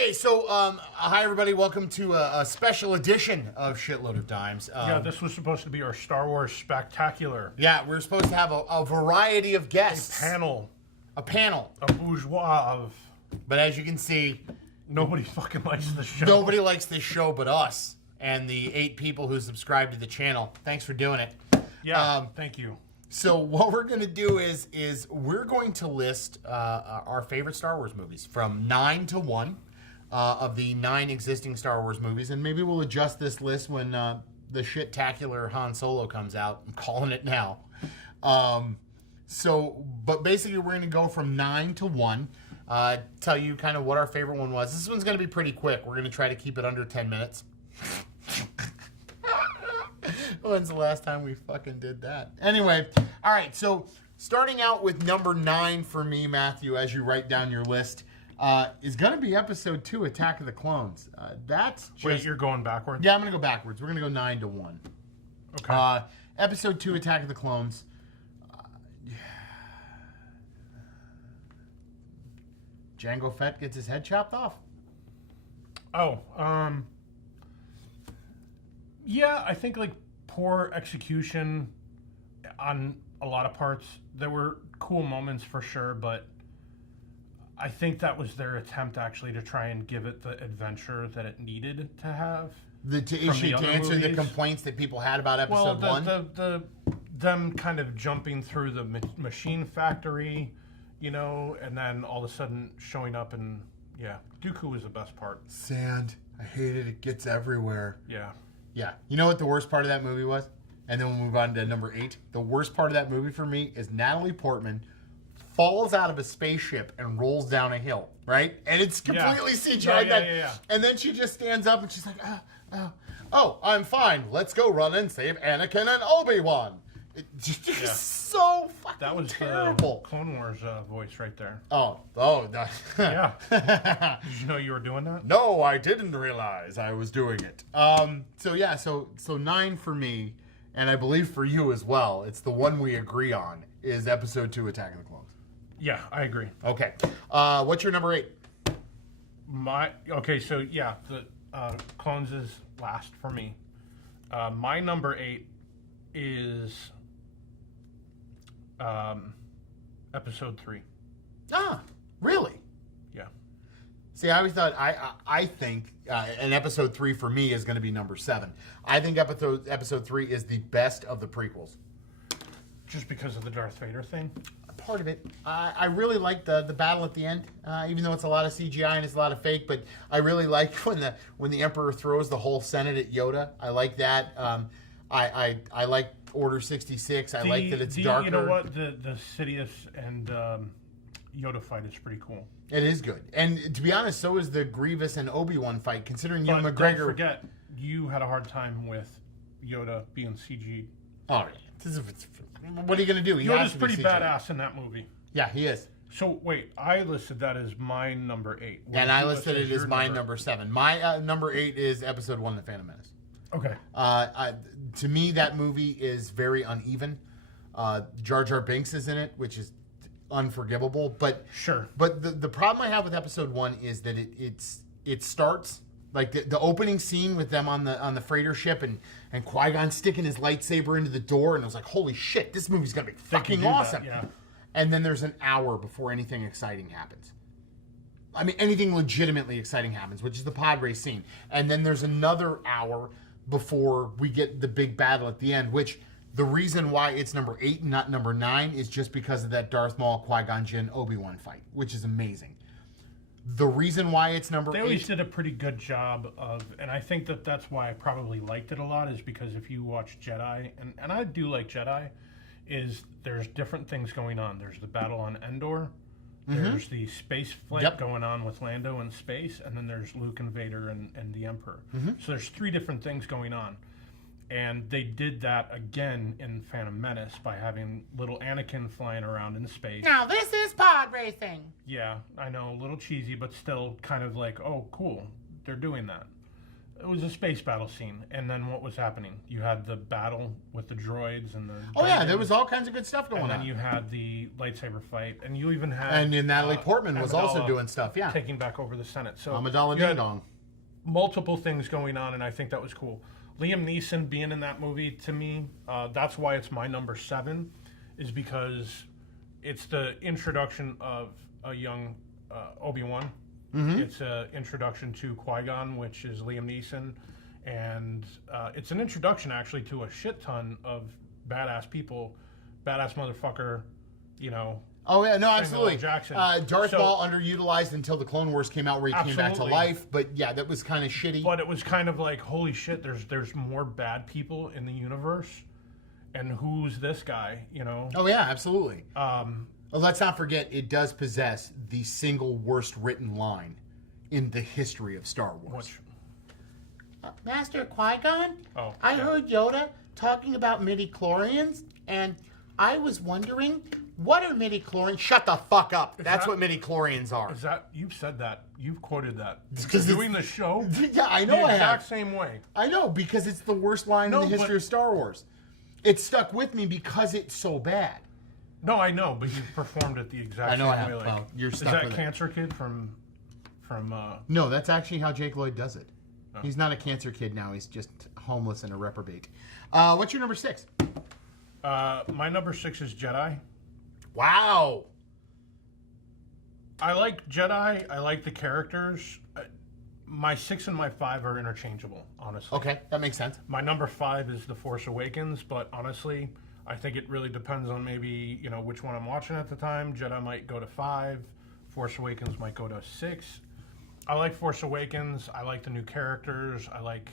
Okay, so hi everybody. Welcome to a special edition of Shitload of Dimes. Yeah, this was supposed to be our Star Wars spectacular. Yeah, we're supposed to have a variety of guests. A panel. A bourgeois of... But as you can see, nobody fucking likes this show. Nobody likes this show but us and the 8 people who subscribe to the channel. Thanks for doing it. Yeah, thank you. So what we're going to do is we're going to list our favorite Star Wars movies from 9 to 1 of the 9 existing Star Wars movies. And maybe we'll adjust this list when the shit-tacular Han Solo comes out. I'm calling it now. But basically we're going to go from 9 to 1. Tell you kind of what our favorite one was. This one's going to be pretty quick. We're going to try to keep it under 10 minutes. When's the last time we fucking did that? Anyway, all right, so starting out with number 9 for me, Matthew, as you write down your list, is going to be episode 2, Attack of the Clones. That's just... Wait, you're going backwards? Yeah, I'm going to go backwards. We're going to go 9 to 1. Okay. Episode 2, Attack of the Clones. Jango Fett gets his head chopped off. Oh, yeah, I think like poor execution on a lot of parts. There were cool moments for sure, but I think that was their attempt actually to try and give it the adventure that it needed to have. To answer the complaints that people had about episode 1? Them kind of jumping through the machine factory, you know, and then all of a sudden showing up and, yeah, Dooku was the best part. Sand. I hate it. It gets everywhere. Yeah. Yeah. You know what the worst part of that movie was? And then we'll move on to number 8. The worst part of that movie for me is Natalie Portman falls out of a spaceship and rolls down a hill, right? And it's completely CGI. Yeah. And then she just stands up and she's like, oh, I'm fine. Let's go run and save Anakin and Obi-Wan. It's just so fucking that was terrible. Clone Wars voice right there. Oh, no. Yeah. Did you know you were doing that? No, I didn't realize I was doing it. So 9 for me, and I believe for you as well. It's the one we agree on is episode 2, Attack of the Clones. Yeah, I agree. Okay. What's your number 8? The Clones is last for me. My number 8 is episode 3. Ah, really? Yeah. See, I always thought I think and episode 3 for me is going to be number 7. I think episode 3 is the best of the prequels. Just because of the Darth Vader thing? Part of it. I really like the battle at the end, even though it's a lot of CGI and it's a lot of fake. But I really like when the Emperor throws the whole Senate at Yoda. I like that. I like Order 66. I like that it's darker. You know what? The Sidious and Yoda fight is pretty cool. It is good. And to be honest, so is the Grievous and Obi-Wan fight, considering Ewan McGregor... Don't forget, you had a hard time with Yoda being CG'd. Oh, what are you going to do? Yoda's pretty badass in that movie. Yeah, he is. So, wait, I listed that as my number 8. And I listed it as my number 7. My number 8 is episode 1, The Phantom Menace. Okay. To me, that movie is very uneven. Jar Jar Binks is in it, which is unforgivable. But sure. But the problem I have with episode 1 is that it starts like the opening scene with them on the freighter ship and Qui-Gon sticking his lightsaber into the door, and I was like, holy shit, this movie's gonna be fucking awesome. Yeah. And then there's an hour before anything exciting happens. I mean, anything legitimately exciting happens, which is the pod race scene. And then there's another hour before we get the big battle at the end, which the reason why it's number 8 and not number 9 is just because of that Darth Maul, Qui-Gon Jinn, Obi-Wan fight, which is amazing. The reason why it's number 8... They always did a pretty good job of... And I think that's why I probably liked it a lot, is because if you watch Jedi, and I do like Jedi, is there's different things going on. There's the battle on Endor. There's the space flight going on with Lando in space, and then there's Luke and Vader and the Emperor. So there's 3 different things going on. And they did that again in Phantom Menace by having little Anakin flying around in space. Now this is pod racing. Yeah, I know, a little cheesy, but still kind of like, oh, cool, they're doing that. It was a space battle scene, and then what was happening? You had the battle with the droids and the. Oh yeah, there was all kinds of good stuff going and then on. you had the lightsaber fight, and you even had. And Natalie Portman was also Amidala doing stuff. Yeah, taking back over the Senate. So Amidala you Ding had Dong. multiple things going on, and I think that was cool. Liam Neeson being in that movie, to me, that's why it's my number 7, is because it's the introduction of a young Obi-Wan. Mm-hmm. It's an introduction to Qui-Gon, which is Liam Neeson, and it's an introduction actually to a shit ton of badass people, badass motherfucker, you know. Oh yeah, no, absolutely. Jackson. Darth Maul underutilized until the Clone Wars came out, where he came back to life. But yeah, that was kind of shitty. But it was kind of like, holy shit, there's more bad people in the universe, and who's this guy? You know. Oh yeah, absolutely. Well, let's not forget, it does possess the single worst written line in the history of Star Wars. Master Qui-Gon? Oh, I heard Yoda talking about midi-chlorians, and I was wondering, what are midi-chlorians? Shut the fuck up. That's what midi-chlorians are. Is that, you've said that, you've quoted that. 'Cause doing the show? Yeah, I know I have. The exact same way. I know, because it's the worst line in the history of Star Wars. It stuck with me because it's so bad. No, I know, but you performed it the exact same way. I know I have. Well, you're stuck with it. Is that Cancer Kid from No, that's actually how Jake Lloyd does it. Oh. He's not a cancer kid now. He's just homeless and a reprobate. What's your number 6? My number 6 is Jedi. Wow. I like Jedi. I like the characters. My 6 and my 5 are interchangeable, honestly. Okay, that makes sense. My number 5 is The Force Awakens, but honestly, I think it really depends on maybe, you know, which one I'm watching at the time. Jedi might go to 5. Force Awakens might go to 6. I like Force Awakens. I like the new characters. I like,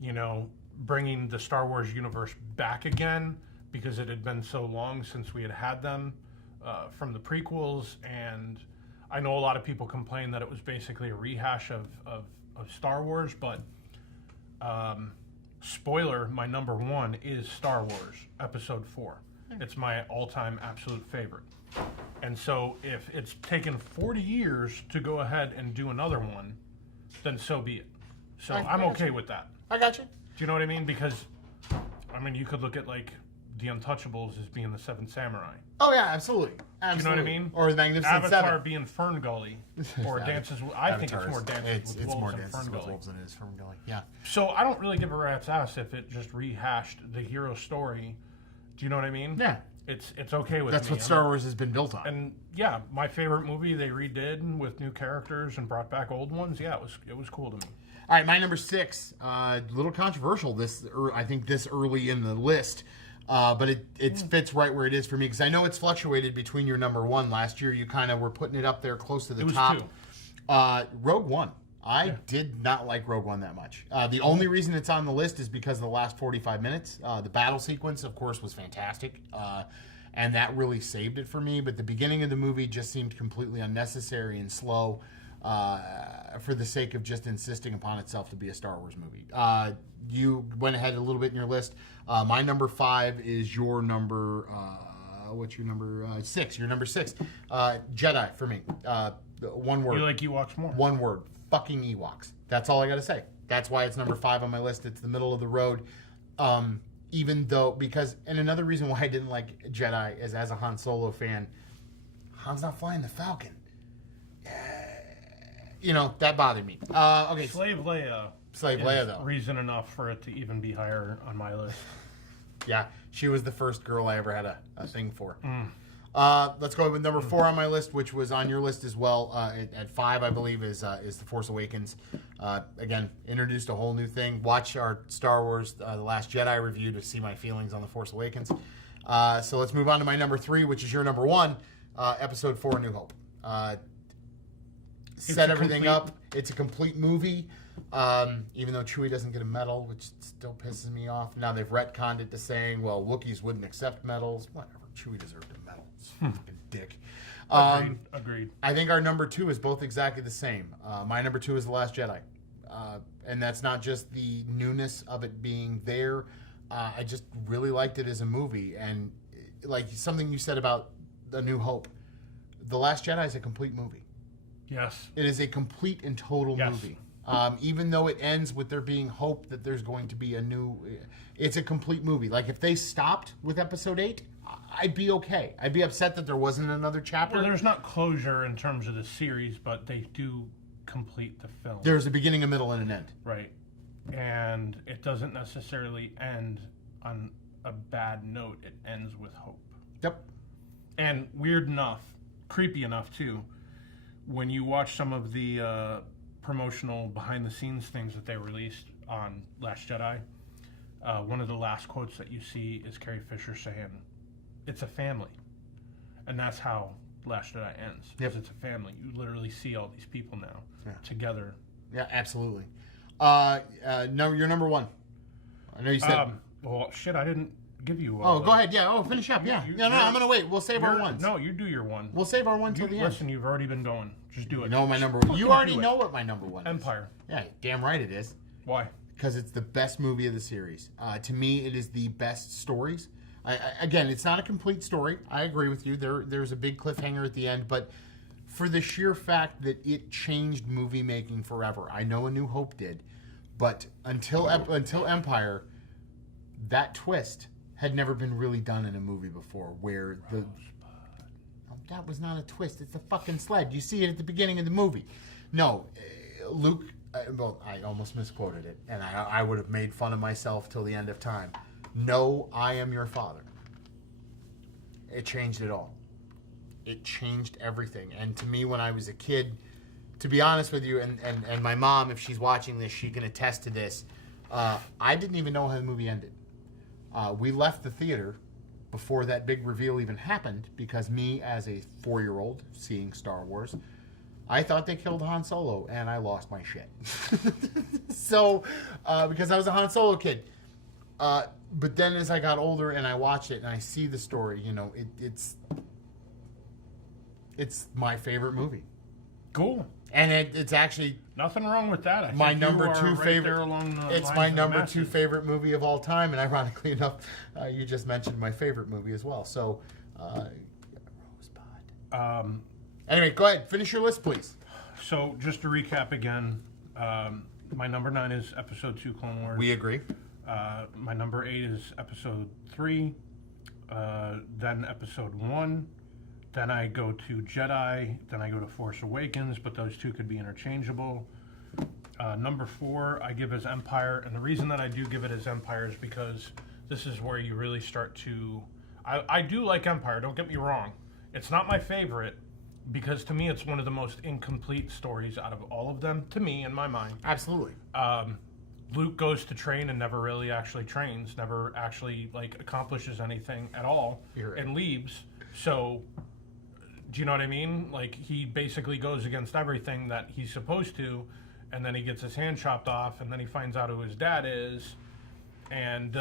you know, bringing the Star Wars universe back again, because it had been so long since we had them from the prequels. And I know a lot of people complain that it was basically a rehash of Star Wars, but spoiler, my number 1 is Star Wars Episode 4. It's my all-time absolute favorite. And so if it's taken 40 years to go ahead and do another one, then so be it. So I'm okay with that. I got you. Do you know what I mean? Because, I mean, you could look at, like, The Untouchables as being the 7th Samurai. Oh, yeah, absolutely. Do you know what I mean? Or The Magnificent Avatar Seven. being Fern Gully. Or Dances with... I think it's more Dances with Wolves Wolves than than Fern Gully. Wolves than it is Fern Gully. Yeah. So I don't really give a rat's ass if it just rehashed the hero story. Do you know what I mean? Yeah. It's okay with That's me. what Star Wars has been built on. And yeah, my favorite movie they redid with new characters and brought back old ones. Yeah, it was cool to me. All right, my number 6, a little controversial. I think this early in the list, but it fits right where it is for me, because I know it's fluctuated between your number 1. Last year, you kind of were putting it up there close to the top. It was 2. Rogue One. I did not like Rogue One that much. The only reason it's on the list is because of the last 45 minutes. The battle sequence, of course, was fantastic, and that really saved it for me. But the beginning of the movie just seemed completely unnecessary and slow for the sake of just insisting upon itself to be a Star Wars movie. You went ahead a little bit in your list. My number 5 is your number... what's your number 6? Your number 6. Jedi for me. One word. You like Ewoks more? One word. Fucking Ewoks. That's all I gotta say. That's why it's number 5 on my list. It's the middle of the road. Even though, because, and another reason why I didn't like Jedi is, as a Han Solo fan, Han's not flying the Falcon. You know, that bothered me. Okay. Slave Leia. Slave Leia, though. Reason enough for it to even be higher on my list. Yeah, she was the first girl I ever had a thing for. Let's go with number 4 on my list, which was on your list as well. At 5, I believe, is The Force Awakens. Again, introduced a whole new thing. Watch our Star Wars The Last Jedi review to see my feelings on The Force Awakens. So let's move on to my number 3, which is your number 1, Episode 4, A New Hope. Set everything up. It's a complete movie. Even though Chewie doesn't get a medal, which still pisses me off. Now they've retconned it to saying, well, Wookiees wouldn't accept medals. Whatever. Chewie deserved a medal. Fucking dick. Agreed. I think our number 2 is both exactly the same. My number 2 is The Last Jedi. And that's not just the newness of it being there. I just really liked it as a movie. And like something you said about A New Hope, The Last Jedi is a complete movie. Yes. It is a complete and total movie. Even though it ends with there being hope that there's going to be a new, it's a complete movie. Like if they stopped with episode 8, I'd be okay. I'd be upset that there wasn't another chapter. Well, there's not closure in terms of the series, but they do complete the film. There's a beginning, a middle, and an end. Right. And it doesn't necessarily end on a bad note. It ends with hope. Yep. And weird enough, creepy enough too, when you watch some of the promotional behind-the-scenes things that they released on Last Jedi, one of the last quotes that you see is Carrie Fisher saying, "It's a family." And that's how Last Jedi ends. Because it's a family. You literally see all these people now together. Yeah, absolutely. No, you're number 1. I know you said... well, shit, I didn't give you... go ahead. Yeah, finish up. Yeah. No, I'm going to wait. We'll save our ones. No, you do your one. We'll save our one till the end. Listen, you've already been going. Just do it. You know my number 1. You already know what my number 1 is. Empire. Yeah, damn right it is. Why? Because it's the best movie of the series. To me, it is the best stories. Again, it's not a complete story. I agree with you. There's a big cliffhanger at the end, but for the sheer fact that it changed movie making forever. I know A New Hope did, but until Empire, that twist had never been really done in a movie before, where that was not a twist. It's a fucking sled. You see it at the beginning of the movie. No, Luke. Well, I almost misquoted it, and I would have made fun of myself till the end of time. No, I am your father. It changed it all. It changed everything. And to me, when I was a kid, to be honest with you, and my mom, if she's watching this, she can attest to this. I didn't even know how the movie ended. We left the theater before that big reveal even happened because me, as a 4-year-old seeing Star Wars, I thought they killed Han Solo, and I lost my shit. So, because I was a Han Solo kid. But then as I got older and I watched it and I see the story, you know, it's my favorite movie. Cool. And it's actually nothing wrong with that. I my think number you 2 are favorite. Right along the it's lines my of number masses. 2 favorite movie of all time, and ironically enough, you just mentioned my favorite movie as well. So, Rosebud. Anyway, go ahead. Finish your list, please. So, just to recap again, my number 9 is Episode 2, Clone Wars. We agree. My number 8 is Episode 3. Then Episode 1. Then I go to Jedi. Then I go to Force Awakens, but those two could be interchangeable. Number 4, I give as Empire. And the reason that I do give it as Empire is because this is where you really start to... I do like Empire, don't get me wrong. It's not my favorite, because to me it's one of the most incomplete stories out of all of them, to me, in my mind. Absolutely. Luke goes to train and never really actually trains, never actually like accomplishes anything at all, and leaves. So, do you know what I mean? Like, he basically goes against everything that he's supposed to, and then he gets his hand chopped off, and then he finds out who his dad is, and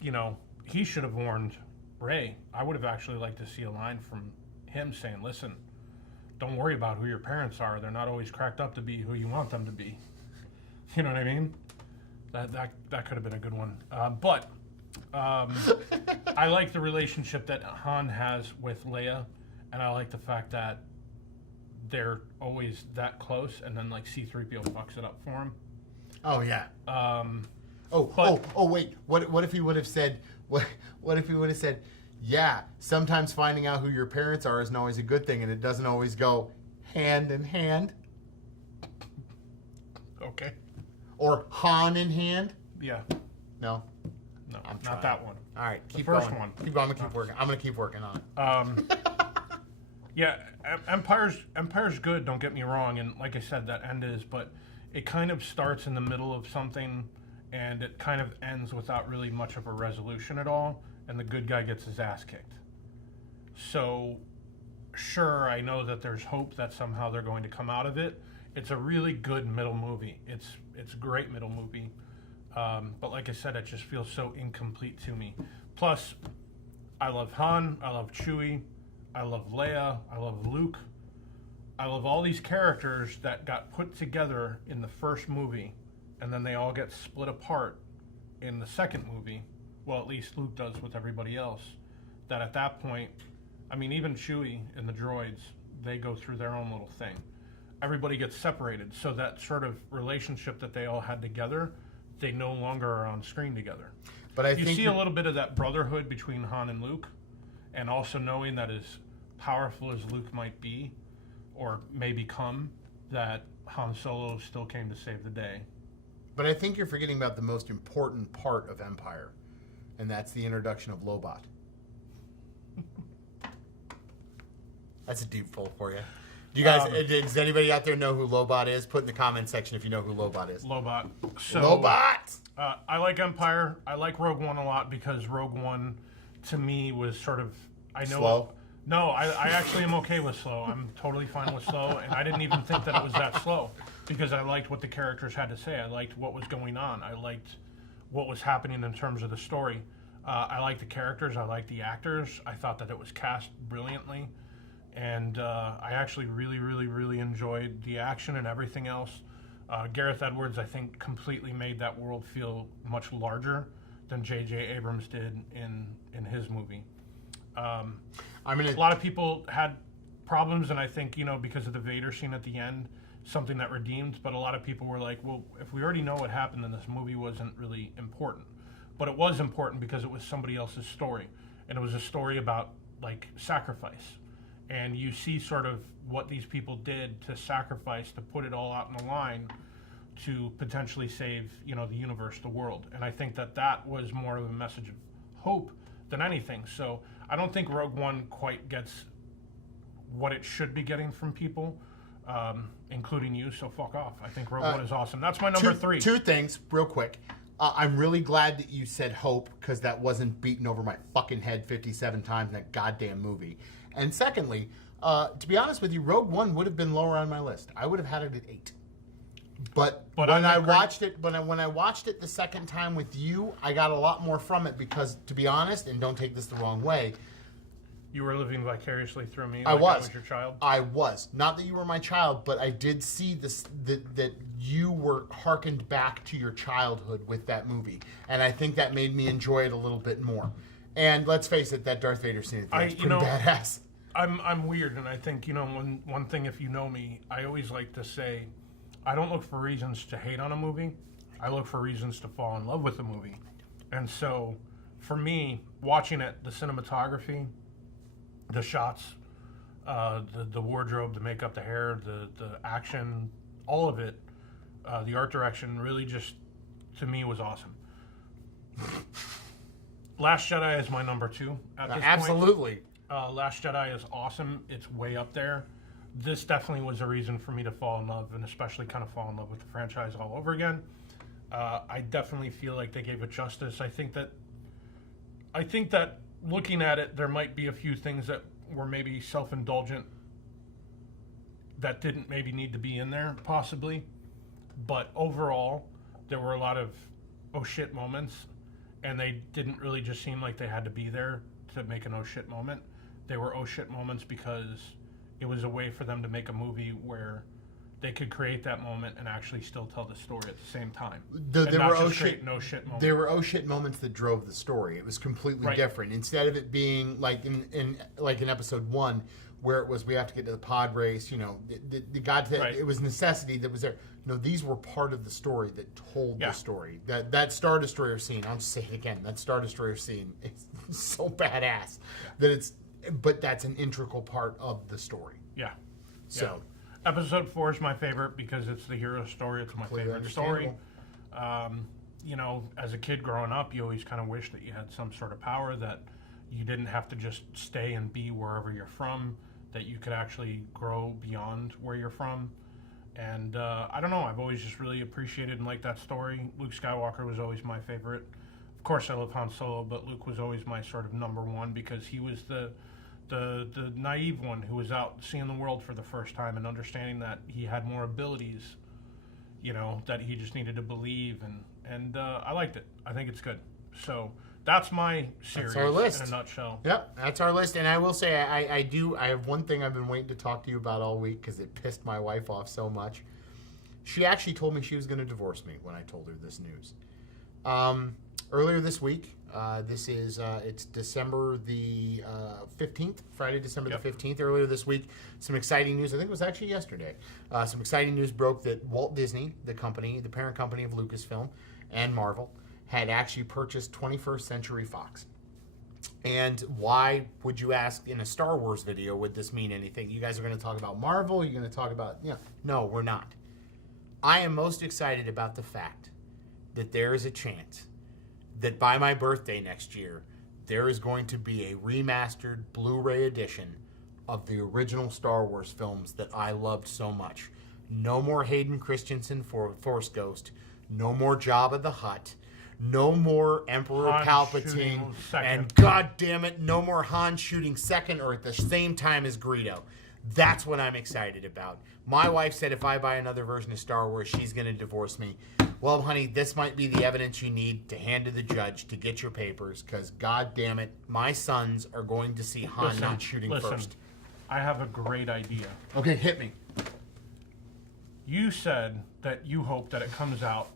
you know, he should have warned Rey. I would have actually liked to see a line from him saying, "Listen, don't worry about who your parents are. They're not always cracked up to be who you want them to be." You know what I mean? That could have been a good one. But I like the relationship that Han has with Leia, and I like the fact that they're always that close, and then like C-3PO fucks it up for him. Oh yeah. Wait. What if he would have said? What if he would have said? Yeah, sometimes finding out who your parents are isn't always a good thing, and it doesn't always go hand in hand. Okay. Or Han in hand. Yeah. No. No, I'm not trying. that one. All right, keep the first going. one. Keep going. I'm gonna keep working on it. Yeah, Empire's good. Don't get me wrong, and like I said, that end is, but it kind of starts in the middle of something, and it kind of ends without really much of a resolution at all, and the good guy gets his ass kicked. So, sure, I know that there's hope that somehow they're going to come out of it. It's a really good middle movie. It's a great middle movie. But like I said, it just feels so incomplete to me. Plus, I love Han, I love Chewie, I love Leia, I love Luke. I love all these characters that got put together in the first movie, and then they all get split apart in the second movie. Well, at least Luke does with everybody else. That at that point, I mean, even Chewie and the droids, they go through their own little thing. everybody gets separated. So that sort of relationship that they all had together, they no longer are on screen together. But I You think see a little bit of that brotherhood between Han and Luke, and also knowing that as powerful as Luke might be, or may become, that Han Solo still came to save the day. But I think you're forgetting about the most important part of Empire, and that's the introduction of Lobot. That's a deep pull for you. Do you guys? Does anybody out there know who Lobot is? Put in the comment section if you know who Lobot is. Lobot. So, Lobot. I like Empire. I like Rogue One a lot because Rogue One, to me, was sort of Slow? No, I actually am okay with slow. I'm totally fine with slow, and I didn't even think that it was that slow because I liked what the characters had to say. I liked what was going on. I liked what was happening in terms of the story. I liked the characters. I liked the actors. I thought that it was cast brilliantly. And I actually really, really, really enjoyed the action and everything else. Gareth Edwards, I think, completely made that world feel much larger than J.J. Abrams did in his movie. A lot of people had problems, and I think, because of the Vader scene at the end, something that redeemed, but a lot of people were like, well, if we already know what happened, then this movie wasn't really important. But it was important because it was somebody else's story, and it was a story about, sacrifice. And you see sort of what these people did to sacrifice, to put it all out in the line to potentially save, the universe, the world. And I think that was more of a message of hope than anything. So I don't think Rogue One quite gets what it should be getting from people, including you, so fuck off. I think Rogue One is awesome. That's my number 3. Two things, real quick. I'm really glad that you said hope, because that wasn't beaten over my fucking head 57 times in that goddamn movie. And secondly, to be honest with you, Rogue One would have been lower on my list. I would have had it at 8. But when I watched it, when I watched it the second time with you, I got a lot more from it because, to be honest, and don't take this the wrong way, you were living vicariously through me. I was. I was your child. I was. Not that you were my child, but I did see this that you were hearkened back to your childhood with that movie, and I think that made me enjoy it a little bit more. And let's face it, that Darth Vader scene is pretty badass. I'm weird, and I think, one thing, if you know me, I always like to say, I don't look for reasons to hate on a movie. I look for reasons to fall in love with a movie. And so, for me, watching it, the cinematography, the shots, the wardrobe, the makeup, the hair, the action, all of it, the art direction really just, to me, was awesome. Last Jedi is my number 2 at this point. Absolutely. Last Jedi is awesome. It's way up there. This definitely was a reason for me to fall in love, and especially kind of fall in love with the franchise all over again. I definitely feel like they gave it justice. I think that looking at it, there might be a few things that were maybe self-indulgent that didn't maybe need to be in there, possibly. But overall, there were a lot of oh shit moments, and they didn't really just seem like they had to be there to make an oh shit moment. They were oh shit moments because it was a way for them to make a movie where they could create that moment and actually still tell the story at the same time. There were oh shit moments. There were oh shit moments that drove the story. It was completely different. Instead of it being like in episode 1, where it was we have to get to the pod race, it was necessity that was there. No, these were part of the story that told the story. That Star Destroyer scene, I'll just say it again, that Star Destroyer scene is so badass but that's an integral part of the story. Yeah. So Episode 4 is my favorite because it's the hero story. It's my favorite story. As a kid growing up, you always kind of wish that you had some sort of power, that you didn't have to just stay and be wherever you're from, that you could actually grow beyond where you're from. And I don't know, I've always just really appreciated and liked that story. Luke Skywalker was always my favorite. Of course, I love Han Solo, but Luke was always my sort of number 1 because he was the naive one who was out seeing the world for the first time and understanding that he had more abilities, that he just needed to believe, and I liked it. I think it's good. So that's my series. That's our list in a nutshell. Yep, that's our list. And I will say, I have one thing I've been waiting to talk to you about all week because it pissed my wife off so much. She actually told me she was going to divorce me when I told her this news. earlier this week. This is it's December the 15th, Friday, December the 15th. Earlier this week, some exciting news. I think it was actually yesterday. Some exciting news broke that Walt Disney, the company, the parent company of Lucasfilm and Marvel, had actually purchased 21st Century Fox. And why, would you ask, in a Star Wars video, would this mean anything? You guys are going to talk about Marvel? You're going to talk about... Yeah. No, we're not. I am most excited about the fact that there is a chance that by my birthday next year, there is going to be a remastered Blu-ray edition of the original Star Wars films that I loved so much. No more Hayden Christensen for Force Ghost. No more Jabba the Hutt. No more Emperor Han Palpatine. second. And god damn it, no more Han shooting second or at the same time as Greedo. That's what I'm excited about. My wife said if I buy another version of Star Wars, she's going to divorce me. Well, honey, this might be the evidence you need to hand to the judge to get your papers, because god damn it, my sons are going to see Han not shooting first. I have a great idea. Okay, hit me. You said that you hope that it comes out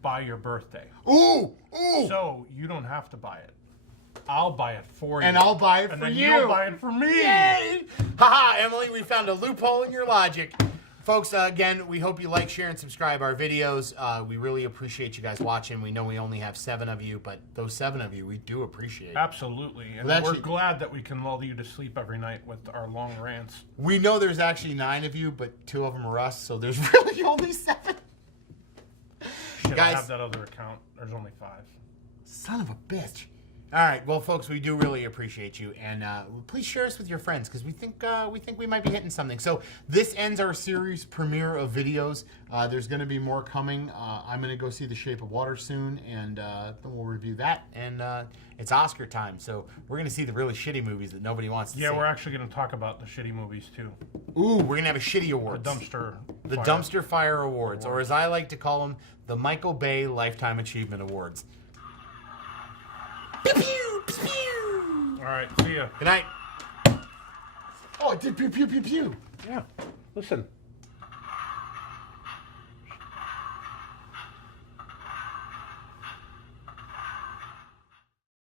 by your birthday. Ooh! Ooh! So you don't have to buy it. I'll buy it for you. And I'll buy it and for then you. You'll buy it for me. Yay! Haha, Emily, we found a loophole in your logic. Folks, again, we hope you like, share, and subscribe our videos. We really appreciate you guys watching. We know we only have 7 of you, but those 7 of you, we do appreciate. Absolutely. And Well, actually, we're glad that we can lull you to sleep every night with our long rants. we know there's actually 9 of you, but 2 of them are us, so there's really only 7. Shit, Guys. I have that other account. There's only 5. Son of a bitch. All right, well, folks, we do really appreciate you, and please share us with your friends because we think we might be hitting something. So this ends our series premiere of videos. There's going to be more coming. I'm going to go see The Shape of Water soon, and then we'll review that. And it's Oscar time, so we're going to see the really shitty movies that nobody wants to see. Yeah, we're actually going to talk about the shitty movies too. Ooh, we're going to have a shitty awards. The Dumpster Fire Awards, or as I like to call them, the Michael Bay Lifetime Achievement Awards. Pew, pew, pew, pew. All right, see ya. Good night. Oh, it did pew, pew, pew, pew. Yeah, listen.